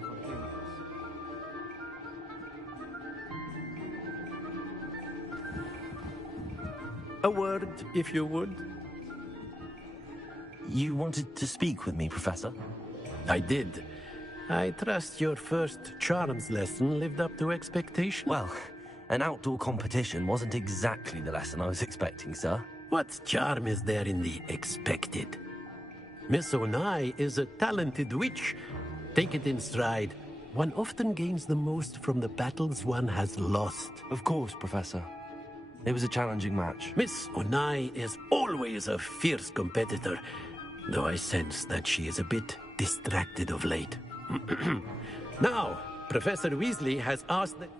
prueba continuous. A word, if you would. You wanted to speak with me, Professor? I did. I trust your first charms lesson lived up to expectation? Well, an outdoor competition wasn't exactly the lesson I was expecting, sir. What charm is there in the expected? Miss Onai is a talented witch. Take it in stride. One often gains the most from the battles one has lost. Of course, Professor. It was a challenging match. Miss Onai is always a fierce competitor, though I sense that she is a bit distracted of late. Now, Professor Weasley has asked that...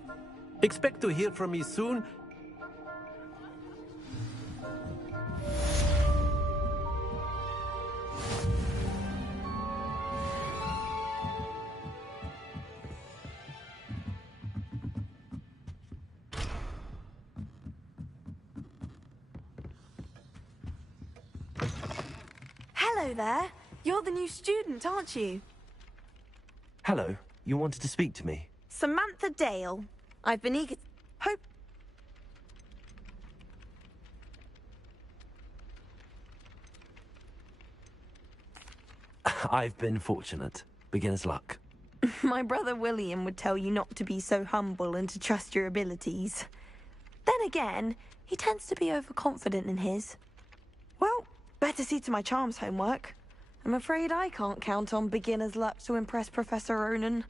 Expect to hear from me soon. Hello there. You're the new student, aren't you? Hello. You wanted to speak to me? Samantha Dale. I've been eager... Hope... I've been fortunate. Beginner's luck. My brother William would tell you not to be so humble and to trust your abilities. Then again, he tends to be overconfident in his. Well, better see to my charms homework. I'm afraid I can't count on beginner's luck to impress Professor Ronan.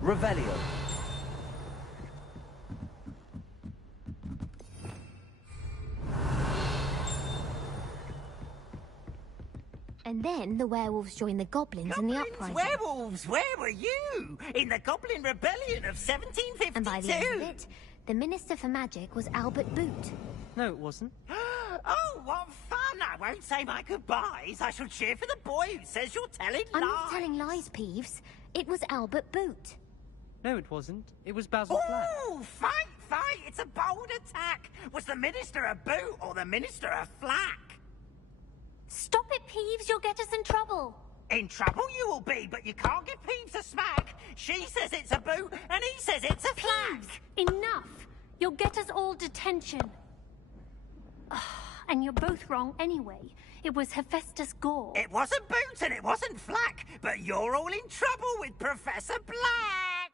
Revelio. And then the werewolves joined the goblins in the uprising. Werewolves, where were you? In the Goblin Rebellion of 1752? And by the end of it, the Minister for Magic was Albert Boot. No, it wasn't. Oh, what fun! I won't say my goodbyes. I shall cheer for the boy who says you're telling lies. I'm not telling lies, Peeves. It was Albert Boot. No, it wasn't. It was Basil Flack. Oh, fight! It's a bold attack. Was the Minister a boot or the Minister a flack? Stop it, Peeves. You'll get us in trouble. In trouble you will be, but you can't give Peeves a smack. She says it's a boot, and he says it's a flack. Enough. You'll get us all detention. And you're both wrong anyway. It was Hephaestus Gore. It wasn't boot and it wasn't flack, but you're all in trouble with Professor Black.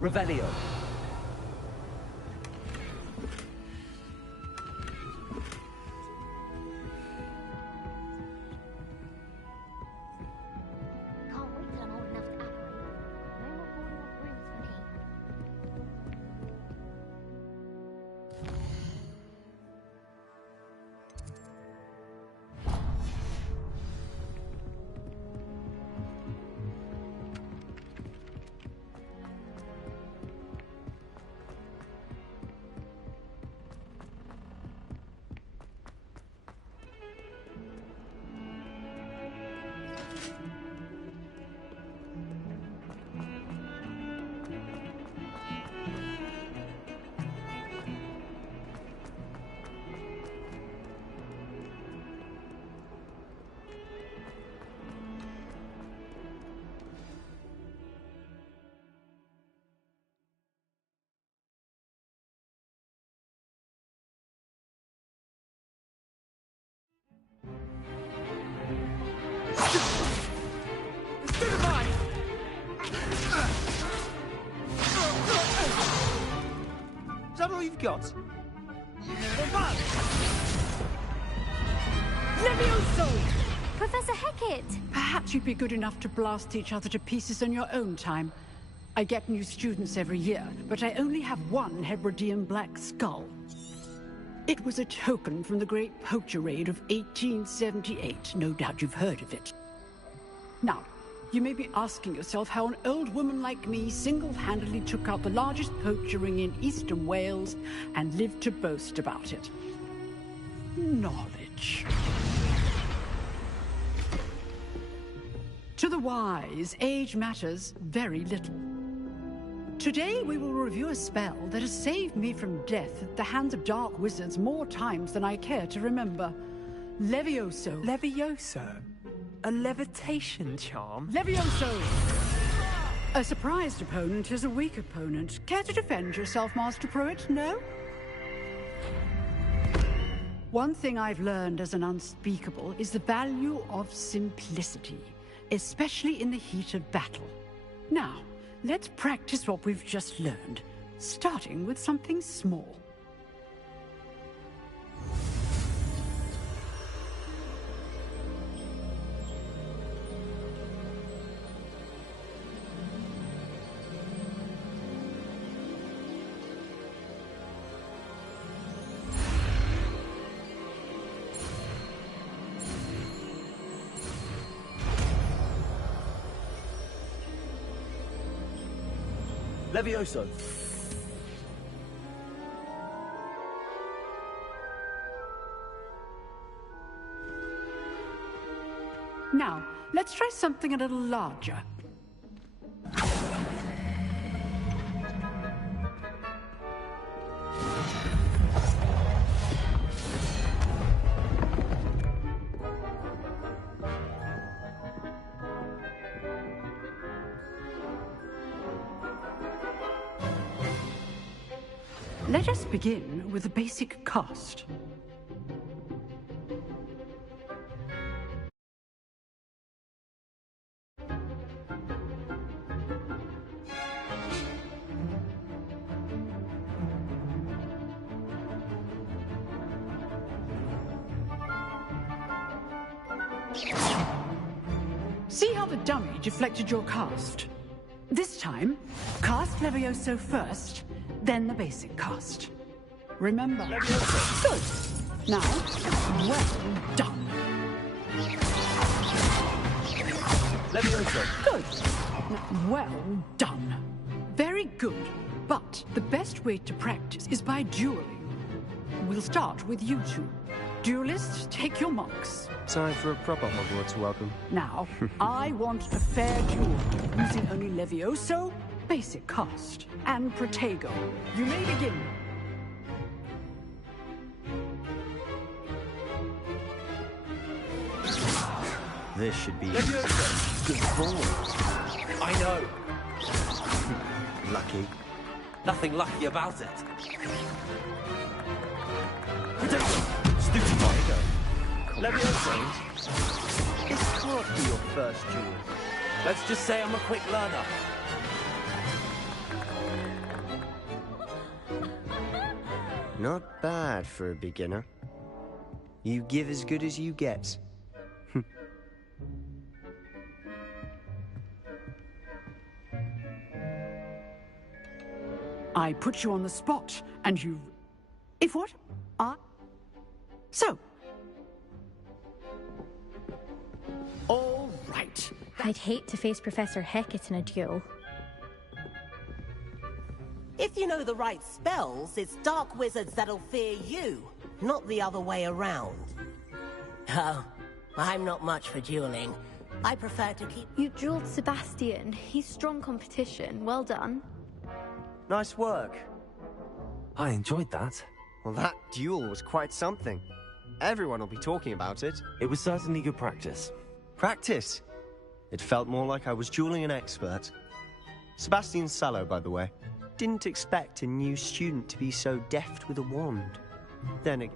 Revelio. Can't wait till I'm old enough to apparate. No more falling off brooms for me. Is that all you've got? Levioso! Professor Hecat! Perhaps you'd be good enough to blast each other to pieces in your own time. I get new students every year, but I only have one Hebridean black skull. It was a token from the Great Poacher Raid of 1878. No doubt you've heard of it. Now, you may be asking yourself how an old woman like me single-handedly took out the largest poacher ring in eastern Wales and lived to boast about it. Knowledge. To the wise, age matters very little. Today we will review a spell that has saved me from death at the hands of dark wizards more times than I care to remember. Levioso. Levioso? A levitation charm? Levioso! A surprised opponent is a weak opponent. Care to defend yourself, Master Pruitt? No? One thing I've learned as an unspeakable is the value of simplicity, especially in the heat of battle. Now, let's practice what we've just learned, starting with something small. Levioso. Now, let's try something a little larger. Let us begin with the basic cast. See how the dummy deflected your cast? This time, cast Levioso first, then the basic cast. Remember. Levioso. Good. Now, well done. Levioso. Good. Now, well done. Very good. But the best way to practice is by dueling. We'll start with you two. Duelists, take your marks. Time for a proper Hogwarts welcome. Now, I want a fair duel, using only Levioso, basic cast, and Protego. You may begin. This should be Levioso. good ball. I know. Lucky. Nothing lucky about it. Stupid. Levioso. This can't be your first duel. Let's just say I'm a quick learner. Not bad for a beginner. You give as good as you get. I put you on the spot, and you... If what? So. All right. I'd hate to face Professor Hecat in a duel. If you know the right spells, it's dark wizards that'll fear you, not the other way around. Oh, I'm not much for dueling. I prefer to keep... You dueled Sebastian. He's strong competition. Well done. Nice work. I enjoyed that. Well, that duel was quite something. Everyone will be talking about it. It was certainly good practice. Practice? It felt more like I was dueling an expert. Sebastian Sallow, by the way. Didn't expect a new student to be so deft with a wand. Then it...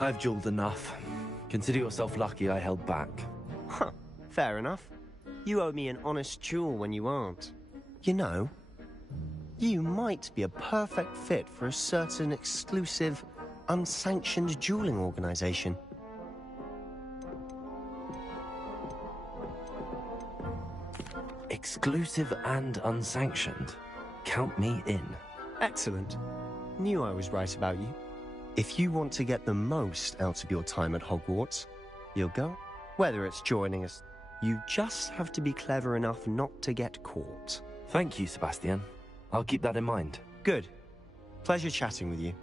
I've dueled enough. Consider yourself lucky I held back. Huh, fair enough. You owe me an honest duel when you aren't. You know, you might be a perfect fit for a certain exclusive, unsanctioned dueling organization. Exclusive and unsanctioned. Count me in. Excellent. Knew I was right about you. If you want to get the most out of your time at Hogwarts, you'll go. Whether it's joining us, you just have to be clever enough not to get caught. Thank you, Sebastian. I'll keep that in mind. Good. Pleasure chatting with you.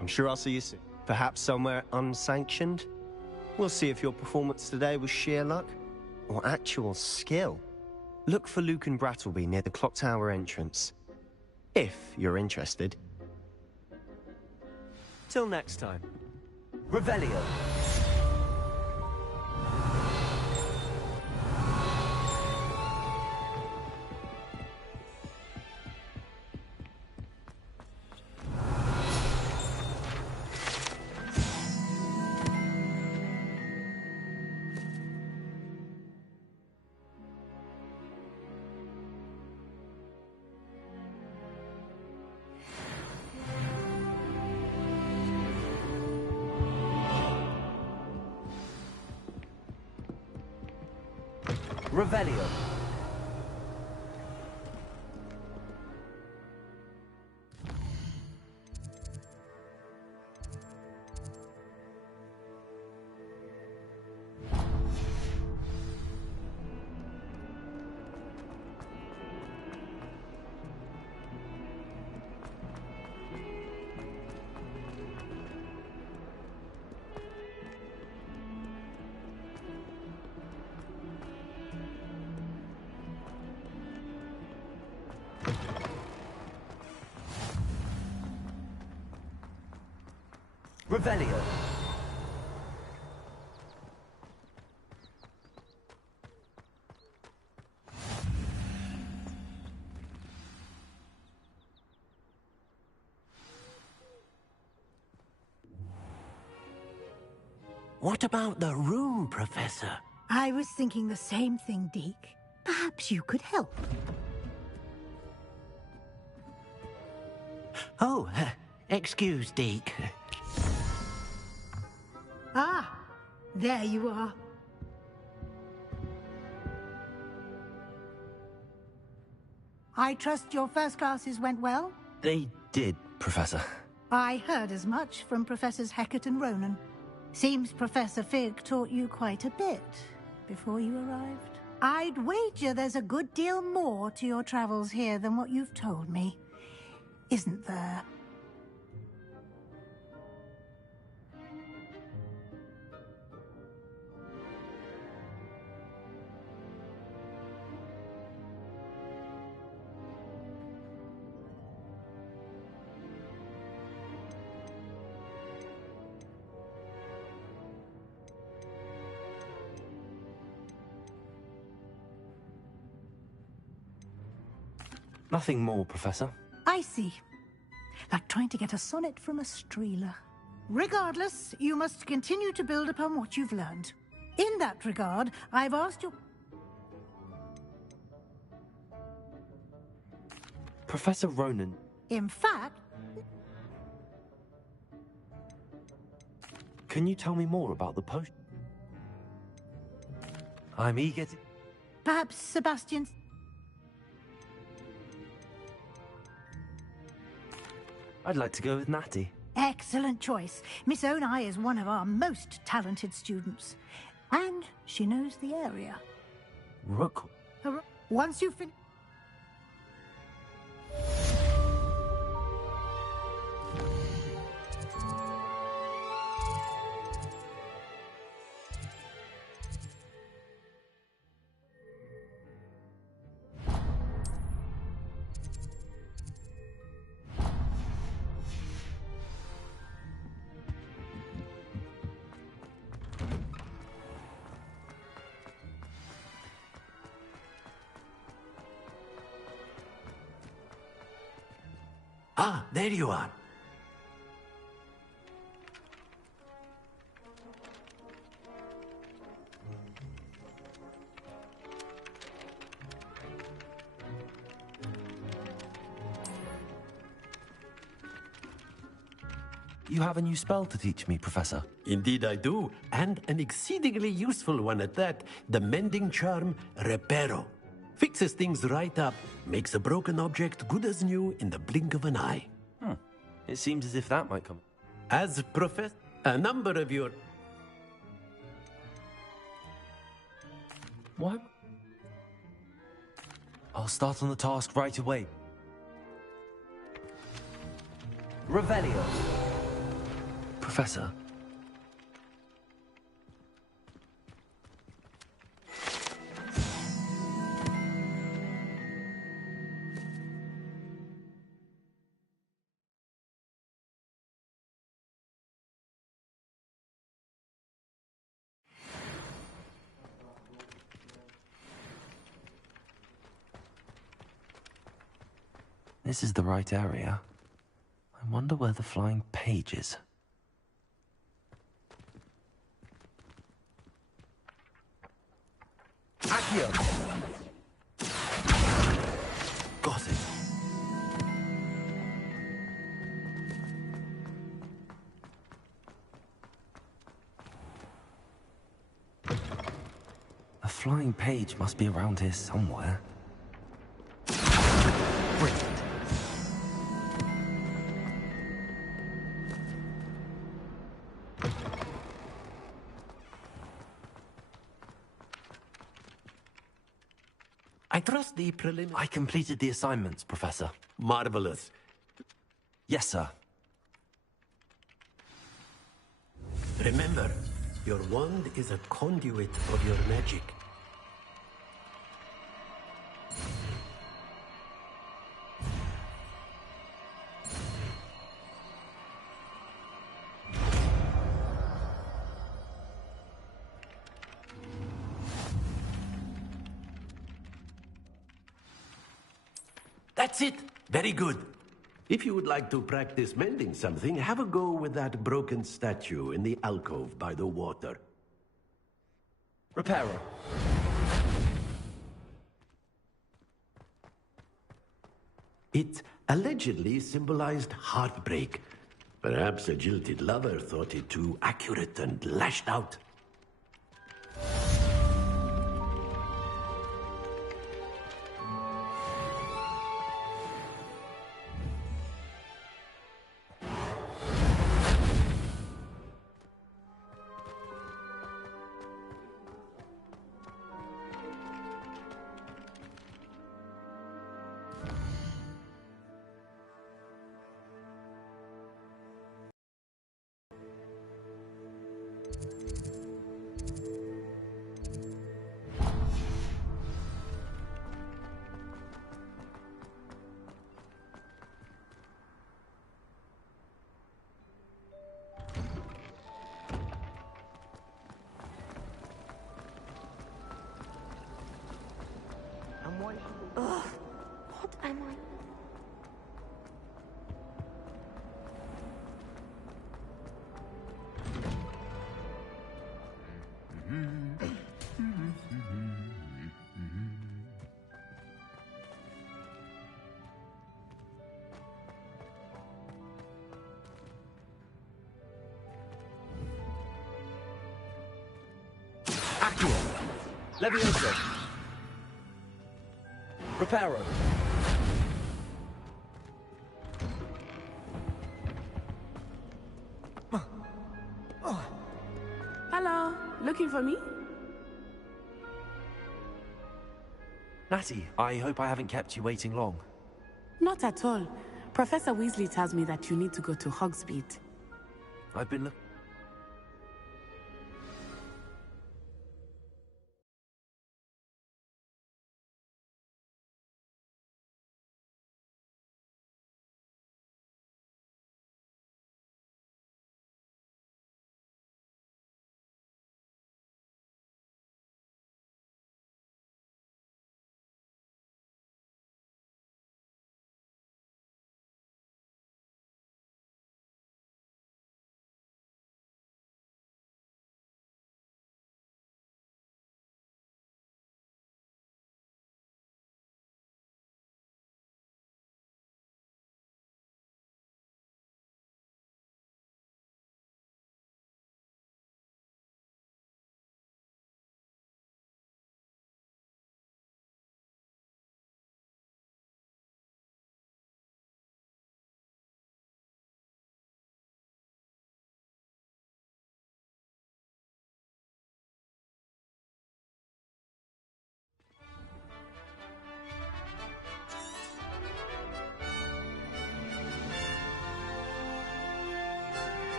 I'm sure I'll see you soon. Perhaps somewhere unsanctioned? We'll see if your performance today was sheer luck or actual skill. Look for Luke and Brattleby near the clock tower entrance. If you're interested. Till next time. Revelio. Revelio. Revelio. What about the room, Professor? I was thinking the same thing, Deke. Perhaps you could help. Oh, excuse, Deke. Ah, there you are. I trust your first classes went well? They did, Professor. I heard as much from Professors Hecat and Ronan. Seems Professor Fig taught you quite a bit before you arrived. I'd wager there's a good deal more to your travels here than what you've told me. Isn't there? Nothing more, Professor. I see. Like trying to get a sonnet from a streeler. Regardless, you must continue to build upon what you've learned. In that regard, I've asked you... Professor Ronan. In fact, Can you tell me more about the potion? I'm eager to... perhaps Sebastian... I'd like to go with Natty. Excellent choice. Miss Onai is one of our most talented students. And she knows the area. Rook. Once you finish... Ah, there you are. You have a new spell to teach me, Professor. Indeed I do, and an exceedingly useful one at that. The mending charm, Reparo. Fixes things right up, makes a broken object good as new in the blink of an eye. It seems as if that might come... As Professor, a number of your... What? I'll start on the task right away. Revelio. Professor. This is the right area. I wonder where the flying page is. Accio! Got it. A flying page must be around here somewhere. Brilliant. I trust the preliminary... I completed the assignments, Professor. Marvelous. Yes, sir. Remember, your wand is a conduit of your magic. That's it. Very good. If you would like to practice mending something, have a go with that broken statue in the alcove by the water. Reparo. It allegedly symbolized heartbreak. Perhaps a jilted lover thought it too accurate and lashed out. Ugh, what am I? Accio. Levioso. Reparo. Hello, looking for me? Natty, I hope I haven't kept you waiting long. Not at all. Professor Weasley tells me that you need to go to Hogsmeade. I've been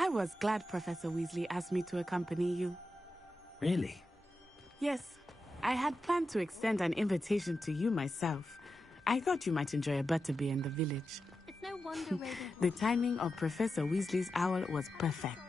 I was glad Professor Weasley asked me to accompany you. Really? Yes, I had planned to extend an invitation to you myself. I thought you might enjoy a butterbeer in the village. It's no wonder Raven... The timing of Professor Weasley's owl was perfect.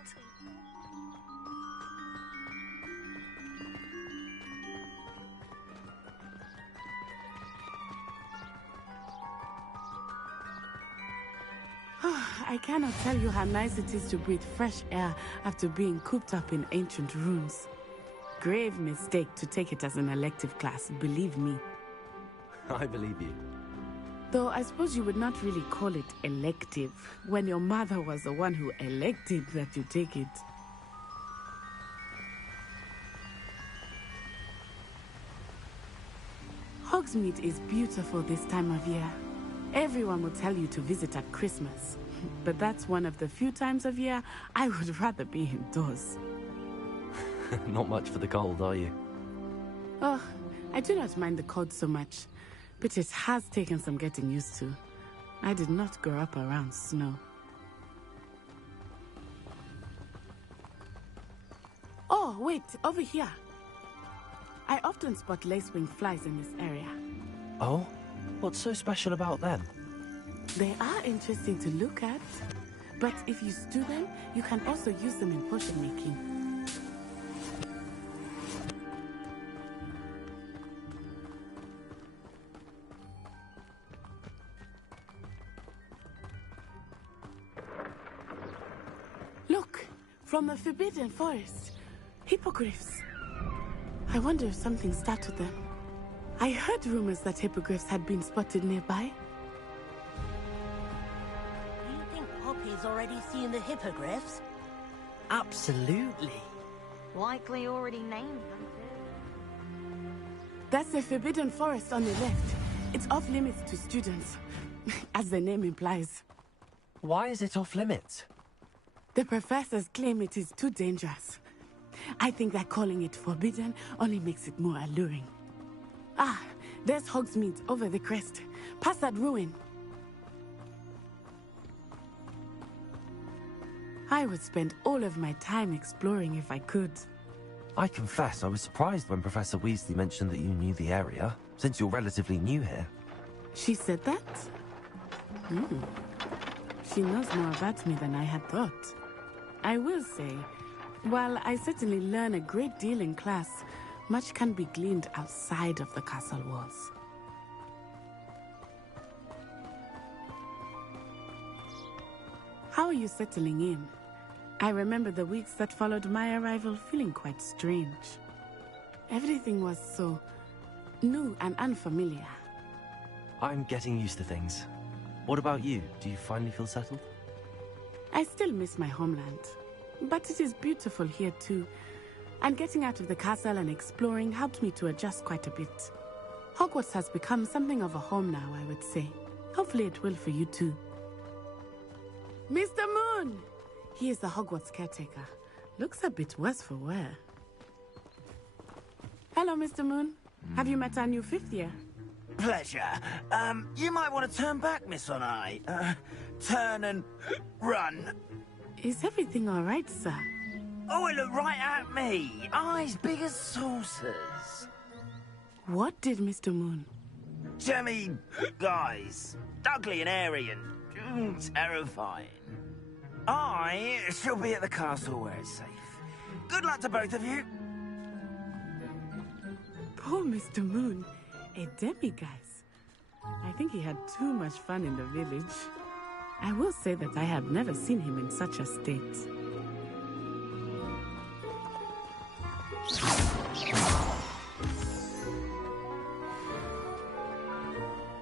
I cannot tell you how nice it is to breathe fresh air after being cooped up in ancient rooms. Grave mistake to take it as an elective class, believe me. I believe you. Though I suppose you would not really call it elective when your mother was the one who elected that you take it. Hogsmeade is beautiful this time of year. Everyone will tell you to visit at Christmas. But that's one of the few times of year I would rather be indoors. Not much for the cold, are you? Oh, I do not mind the cold so much, but it has taken some getting used to. I did not grow up around snow. Oh, wait, over here. I often spot lacewing flies in this area. Oh? What's so special about them? They are interesting to look at, but if you stew them, you can also use them in potion making. Look, from the Forbidden Forest, hippogriffs. I wonder if something startled them. I heard rumors that hippogriffs had been spotted nearby. Do you think Poppy's already seen the hippogriffs? Absolutely. Likely already named them too. That's the Forbidden Forest on the left. It's off limits to students, as the name implies. Why is it off limits? The professors claim it is too dangerous. I think that calling it forbidden only makes it more alluring. Ah, there's Hogsmeade over the crest. Past that ruin. I would spend all of my time exploring if I could. I confess I was surprised when Professor Weasley mentioned that you knew the area, since you're relatively new here. She said that? She knows more about me than I had thought. I will say, while I certainly learn a great deal in class, much can be gleaned outside of the castle walls. How are you settling in? I remember the weeks that followed my arrival feeling quite strange. Everything was so new and unfamiliar. I'm getting used to things. What about you? Do you finally feel settled? I still miss my homeland, but it is beautiful here too. And getting out of the castle and exploring helped me to adjust quite a bit. Hogwarts has become something of a home now, I would say. Hopefully it will for you too. Mr. Moon! He is the Hogwarts caretaker. Looks a bit worse for wear. Hello, Mr. Moon. Have you met our new 5th year? Pleasure. You might want to turn back, Miss Onai. Turn and run. Is everything all right, sir? Oh, it looked right at me. Eyes big as saucers. What did Mr. Moon? Jemmy guys. Ugly and airy and terrifying. I shall be at the castle where it's safe. Good luck to both of you. Poor Mr. Moon. A demiguise. I think he had too much fun in the village. I will say that I have never seen him in such a state.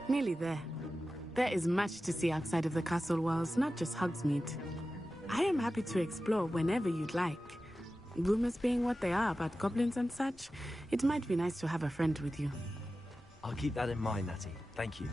Nearly there. There is much to see outside of the castle walls, not just Hogsmeade. I am happy to explore whenever you'd like. Rumors being what they are about goblins and such, it might be nice to have a friend with you. I'll keep that in mind, Natty. Thank you.